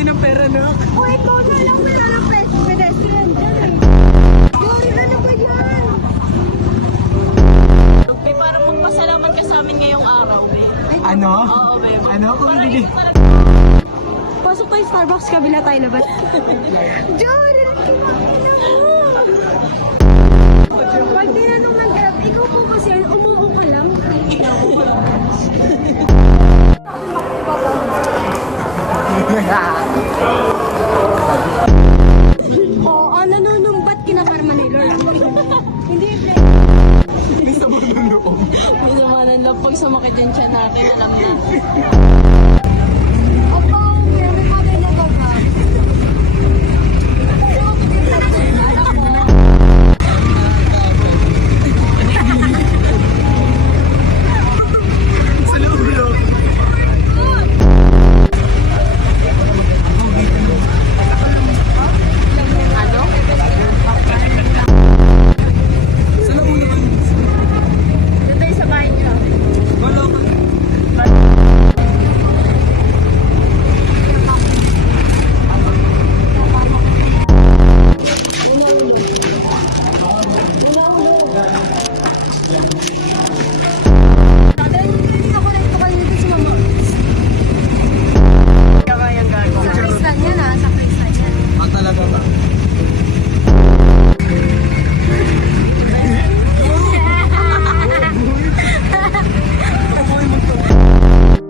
natin ang pera na. O, ikaw na lang wala ng pedestrian dyan eh. Yori, ano ba yan? May parang magpasalamat ka sa amin ngayong araw, babe. Ano? Oo, babe. Ano? Kung Parang hindi... ito talaga. Pasok tayo Starbucks, kabila tayo labas. Yori, pag tinanong ng Grab, ikaw po kasi yan, umuho ka lang. Oo, nanunumbat kinakarma ni Lord. Hindi, May sabon ng loob. Masama ng love pag sumakit yung tiyan natin, alam na.